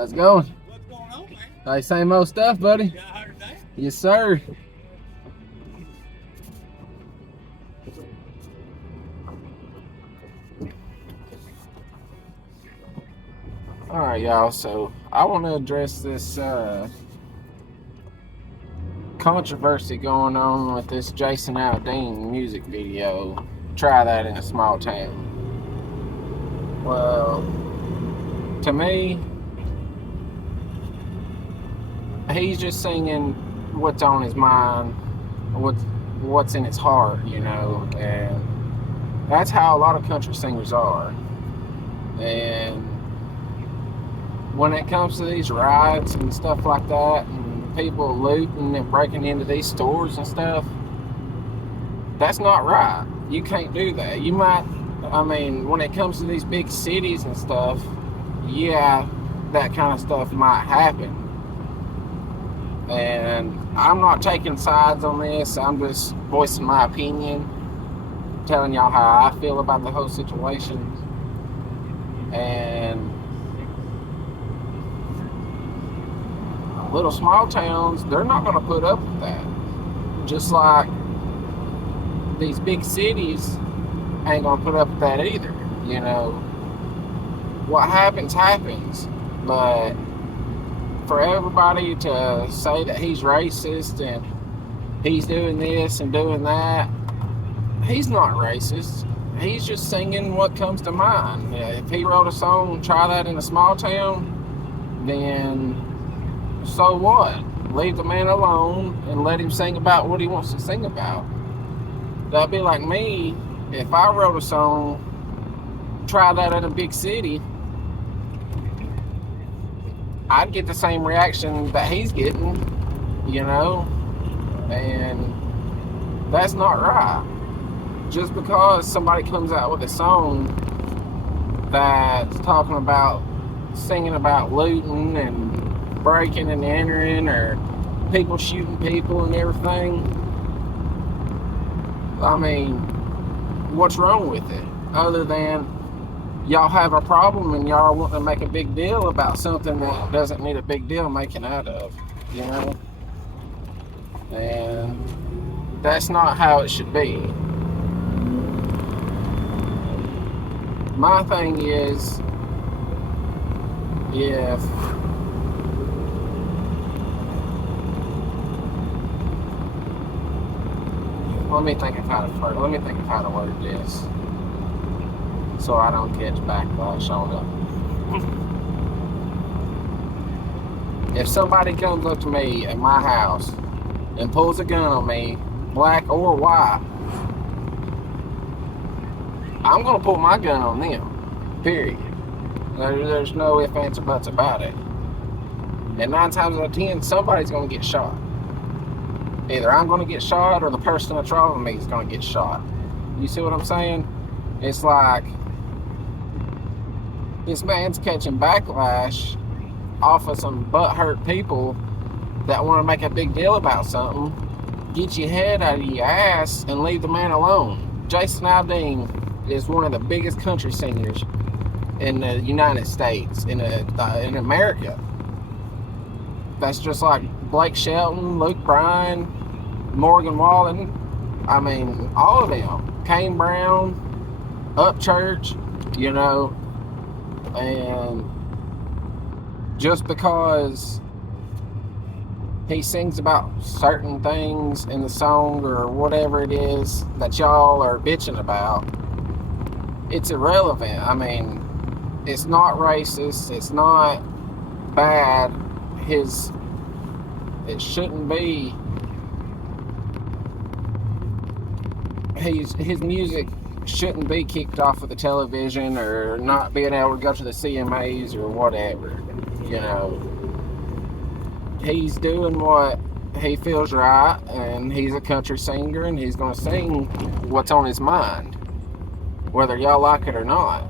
How's it going? What's going on, man? Hey, same old stuff, buddy. You got 100 days? Yes, sir. All right, y'all. So I want to address this controversy going on with this Jason Aldean music video. Try that in a small town. Well, to me, he's just singing what's on his mind, what's in his heart, you know, and that's how a lot of country singers are. And when it comes to these riots and stuff like that, and people looting and breaking into these stores and stuff, that's not right. You can't do that. You might, when it comes to these big cities and stuff, yeah, that kind of stuff might happen. And I'm not taking sides on this. I'm just voicing my opinion, telling y'all how I feel about the whole situation. And little small towns, they're not going to put up with that. Just like these big cities ain't going to put up with that either. You know, what happens, happens. But for everybody to say that he's racist and he's doing this and doing that, he's not racist. He's just singing what comes to mind. If he wrote a song, Try That in a Small Town, then so what? Leave the man alone and let him sing about what he wants to sing about. That'd be like me, if I wrote a song, Try That in a big city, I'd get the same reaction that he's getting, you know, and that's not right. Just because somebody comes out with a song that's talking about, singing about looting and breaking and entering, or people shooting people and everything, what's wrong with it? Other than y'all have a problem and y'all want to make a big deal about something that doesn't need a big deal making out of, you know? And that's not how it should be. My thing is, if let me think of how to word this so I don't catch backlash on it. If somebody comes up to me at my house and pulls a gun on me, black or white, I'm gonna pull my gun on them. Period. There's no ifs, ands, or buts about it. And 9 times out of 10, somebody's gonna get shot. Either I'm gonna get shot or the person that's robbing me is gonna get shot. You see what I'm saying? It's like this man's catching backlash off of some butthurt people that want to make a big deal about something. Get your head out of your ass and leave the man alone. Jason Aldean is one of the biggest country singers in the United States, in America. That's just like Blake Shelton, Luke Bryan, Morgan Wallen. All of them. Kane Brown, Upchurch, you know. And just because he sings about certain things in the song or whatever it is that y'all are bitching about, it's irrelevant. It's not racist. It's not bad. It shouldn't be. His music shouldn't be kicked off of the television or not being able to go to the CMAs or whatever. You know, he's doing what he feels right, and he's a country singer, and he's going to sing what's on his mind, whether y'all like it or not.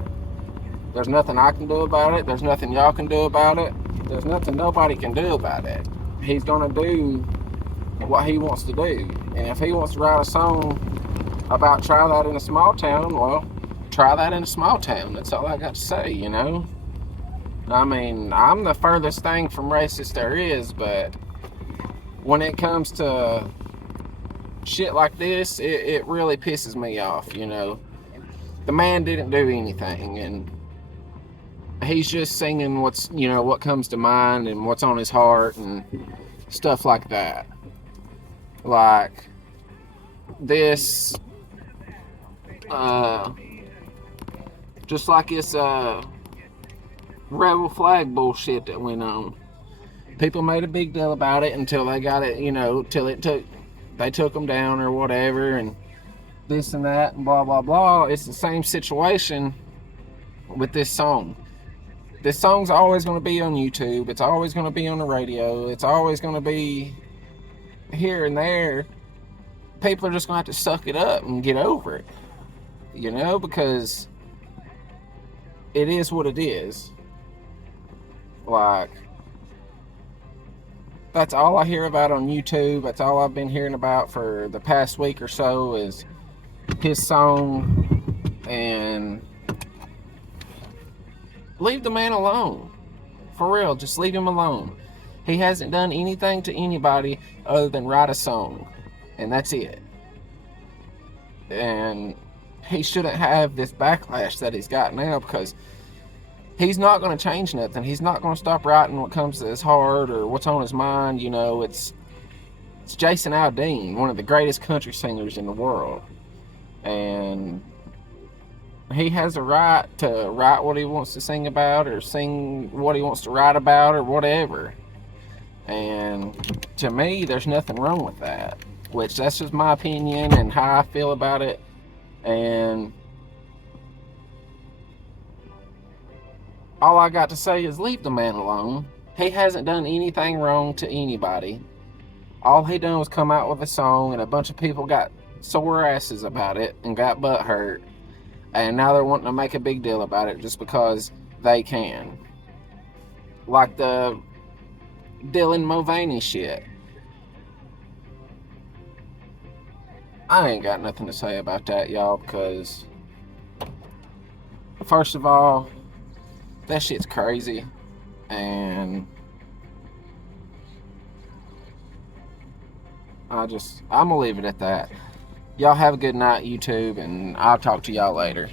There's nothing I can do about it. There's nothing y'all can do about it. There's nothing nobody can do about it. He's going to do what he wants to do. And if he wants to write a song about Try That in a Small Town, well, try that in a small town. That's all I got to say, you know? I mean, I'm the furthest thing from racist there is, but when it comes to shit like this, it really pisses me off, you know. The man didn't do anything, and he's just singing what's, you know, what comes to mind and what's on his heart and stuff like that. Like this, just like this rebel flag bullshit that went on. People made a big deal about it until they got it, you know, till they took them down or whatever, and this and that and blah blah blah. It's the same situation with this song. This song's always going to be on YouTube. It's always going to be on the radio. It's always going to be here and there. People are just going to have to suck it up and get over it, you know, because it is what it is. Like, that's all I hear about on YouTube. That's all I've been hearing about for the past week or so is his song. And leave the man alone. For real, just leave him alone. He hasn't done anything to anybody other than write a song. And that's it. And he shouldn't have this backlash that he's got now, because he's not going to change nothing. He's not going to stop writing what comes to his heart or what's on his mind. You know, it's Jason Aldean, one of the greatest country singers in the world. And he has a right to write what he wants to sing about or sing what he wants to write about or whatever. And to me, there's nothing wrong with that. Which, that's just my opinion and how I feel about it. And all I got to say is leave the man alone. He hasn't done anything wrong to anybody. All he done was come out with a song, and a bunch of people got sore asses about it and got butt hurt. And now they're wanting to make a big deal about it just because they can. Like the Dylan Mulvaney shit. I ain't got nothing to say about that, y'all, because first of all, that shit's crazy. And I'm gonna leave it at that. Y'all have a good night, YouTube, and I'll talk to y'all later.